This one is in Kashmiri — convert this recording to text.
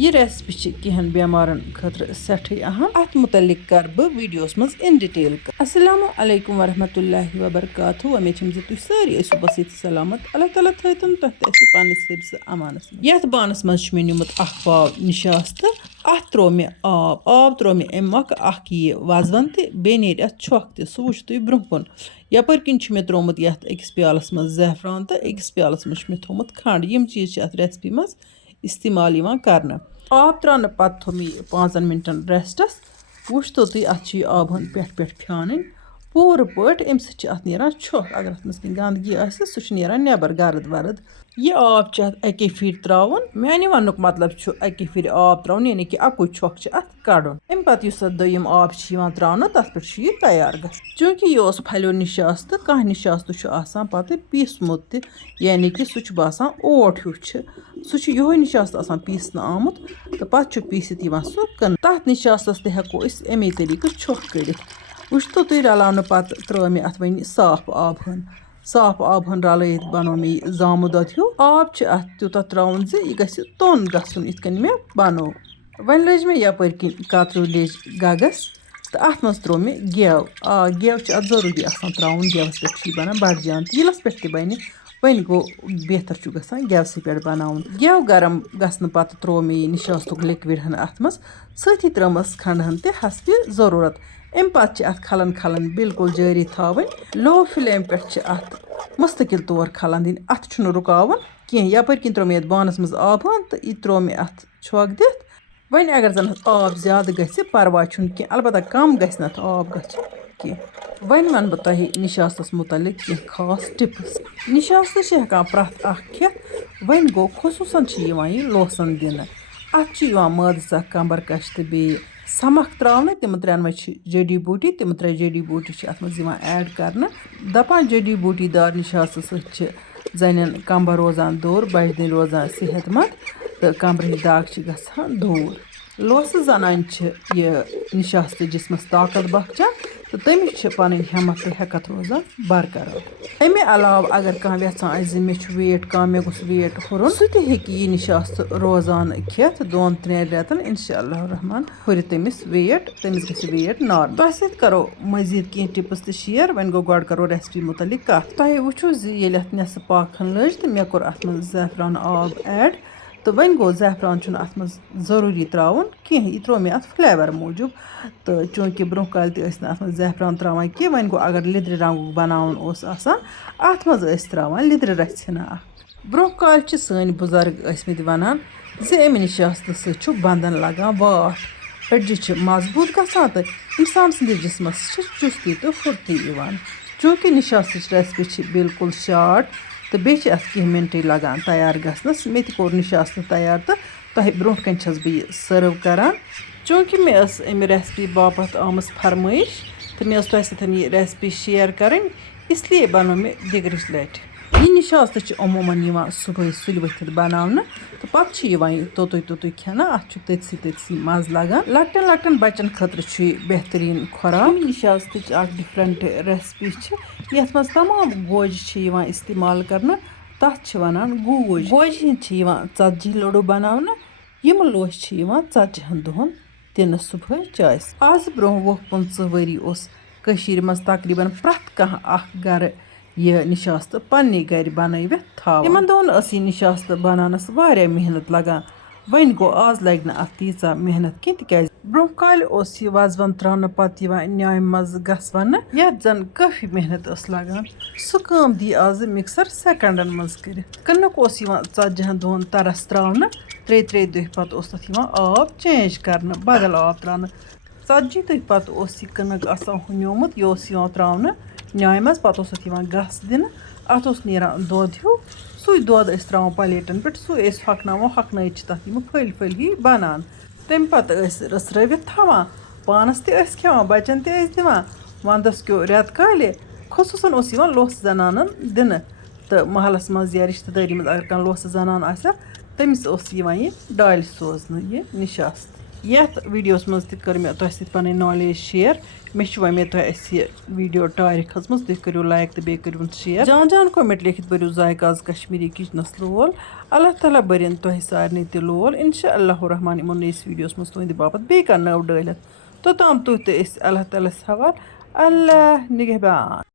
यह रेसिपी कहें बेमारन खतर सठे अहम अत मुतलिक कर बह वीडियोस मज इन डिटेल अस्सलामु अलैकुम वरहमतुल्लाहि वबरकातुहू उम्मीद छम जे तुम सारी ऐसो बसित सलामत अल्लाह ताला थैतन तह पानिस हिफ्स अमानस यथ बानस मज मे नुमत अख पाव निशास्त अत त्रो मे आब त्रो मे अम मक अख यह वजवन तो बे नेर अत छक तो सह वुच तुम ब्रोह कुन यपर किन मे त्रोमुत यथ अकिस प्यालस मज ज़ैफ़रान तो अकिस प्यालस मज मे थोमुत खंड यम चीज अत रेसिपी मज इस्तेमाल कर आब त्रान पत थो मे 5 मिनटन रेस्टस वुच तो तुम अत आबन पे फ्यान पूर पट अम सत नीरान छक अगर अत मज गंदगी सह नीरान नबर गर्द वर्द यह आब अत अके फिर त्रावन माने वनुक मतलब अके फिर आब त्रावन यानी कि अकु छक अत कड़न अम पत दोयम आब त्रावन तथ पे यह तैयार ग चूंकि यह फलो निशास्त कह निशास्त पत पीसमुत यानी कि सह बासान ओट हूँ सह यो निशास्त पीसन आमुत तो पत पीसित सह कन तथ निशास्तस तको अमे तरीक छक कड़ वुच तो तुम रलान पत त्रो मे अत वन साफ आब हन रलत बनो मे जामु दद हूँ आब अत तूत त्रावन यह गि तोन गन इत कन मे बनो वन लज मे यपर किन कतरू लेज गगस तो अत मज त्रो मे गेव गेव अत जरूरी त्रावन गेवस पे बनान बड़ जान तीलस पे बन वन गो बेहतर गसान गेवस पे बनावन गेव गरम गसन पत त्रो मे निशास्तुक लिक्विड हन अत मज सती त्रमस खंड हन ते हसब जरूरत अम पत अत खलन खलन बिल्कुल जारी थावन लो फ्लेम पे अत मुस्तकिल तौर खलन दिन अत रुकावन कह यपर किन त्रो मे बानस मज आब तो यह त्रो मे अत छक दित वन अगर जन आब ज्यादा गि परवाह कह अलबत्ता कम गि आब कह वन वन बह तुह निशास्तस मुतलिक कह खास टिप्स निशास्त हेकान प्रथ खेत वन गो खसूसन यह लोसन दिन अत मद कंबर कश तो बे समख त्रावन तम त्रेन मज जड़ी बूटी तम 3 जड़ी बूटी अत मज ऐड कर दपान जड़ी बूटी दार निशास्त सत जन कंबर रोजान दूर बजन रोजान सेहतमंद तो कंबर दाग गसान दूर लोस जनान यह निशास्त जिसमस ताकत बख्शान तो तमिस पन हिम्मत तो हेकत रोजान बरकरार अमे अलाव अगर कह यहान मे वेट कम मे गोस वेट हुरन सह यह निशास्त रोजान खेत 2-3 रेतन इंशाअल्लाह रहमान हुर तमिस वेट वेट नॉर्मल तह सत करो मजीद कह टिप्स तो शेयर वन गो गड करो रेसिपी मुतलिक कत तुह वुचो ये नेसफ पाखन लज तो मे कोर अत मज ज़ैफ़रान आब ऐड तो वन गो ज़ैफ़रान अत मज ज़रूरी त्रावन कह यह त्रो मे अत फ्लेवर मूजूब तो चूँकि ब्रोह काल अत मज ज़ैफ़रान त्रावान कह वन गो अगर लिद्र रंगुक बनावन अत मज त्रावान लिद्र रचना ब्रोह काल सन बुजुर्ग ٲسۍमٕتۍ वनान जे अमि निशास्त सत बंदन लगान वाट अड्ज मजबूत गसान तो इंसान सन्दिस जिस्मस चुस्ती तो फुर्ती यवान चूँकि निशास्त रेसिपी बिल्कुल शार्ट तो बे अत कह मिनट लगान तैयार गसनस मे कोर निशास्त तैयार तो तुह ब्रोह कन बह सर्व करान चूँकि मे अमि रेसिपी बापत आमस फरमाइश तो मे तुह सतन यह रेसिपी शेयर करें इसलिए बनो मे दिगरिच लट यह निशास्त अमूमन सुबह सुल वथित बनाने तो पे तोतुई खेना अत तथसी मज़ लगान लकटन लकटन बच्चन खतर बेहतरीन खुराक निशास्त डिफरेंट रेसिपी यथ मज तमाम गोज इस्तेमाल करना तथ वनान गोज गोज हंद 40 लड्डू बनाने यम लोश 40 दोहन दिन सुबह चाय आज ब्रोह 20-25 वरी मज तकरीबन प्रथ कह गर यह निशास्त पन्ने गर बनवित था इन दोन यह निशास्त बनानस वारिया मेहनत लगान वन गो आज लग न अत तीचा मेहनत कह तिक ब्रोह काल यह वजवन त्रान पत न्याय मज गसवन यथ जन काफी मेहनत लगान सह काम दी आज मिक्सर सेकंडन मज कर कनुक 40 दोहन तरस त्रान 3 दुह पत तथ आब चेंज कर बदल आब त्रान 40 दुह पत कनक हुम्योमुत यह त्रान न्याय मज पत गस दिन अत नीरान दोद हूँ सू दोद त्रावान प्लेटन पे सू हकन तथ फल फल ही बनान तम पत रसरवित थावान पानस खेवान बच्चन दिवान वंदस क्यों रेत काले खसूसन लोस जनान दिन तो महलस मज या रिश्तेदारी मज अगर कह लोस जनान तमिस यह डाल सोजन यह निशास्त यथ वीडियोस मज तह कर मे तुह सत पन नॉलेज शेयर मे वमे तुह वीडियो टार खजम तुह करो लाइक तो बे कर शेयर जान जान कमेंट लिखित बरो जायकाज कश्मीरी किचनस लोल अल्लाह ताला बरन तुह सारे तह लोल इंशाअल्लाह रहमान इमो नईस वीडियोस मज तुंद बापत बे कर नव डालित तोताम तुह तो अल्लाह ताला हवाल अल्लाह निगहबान।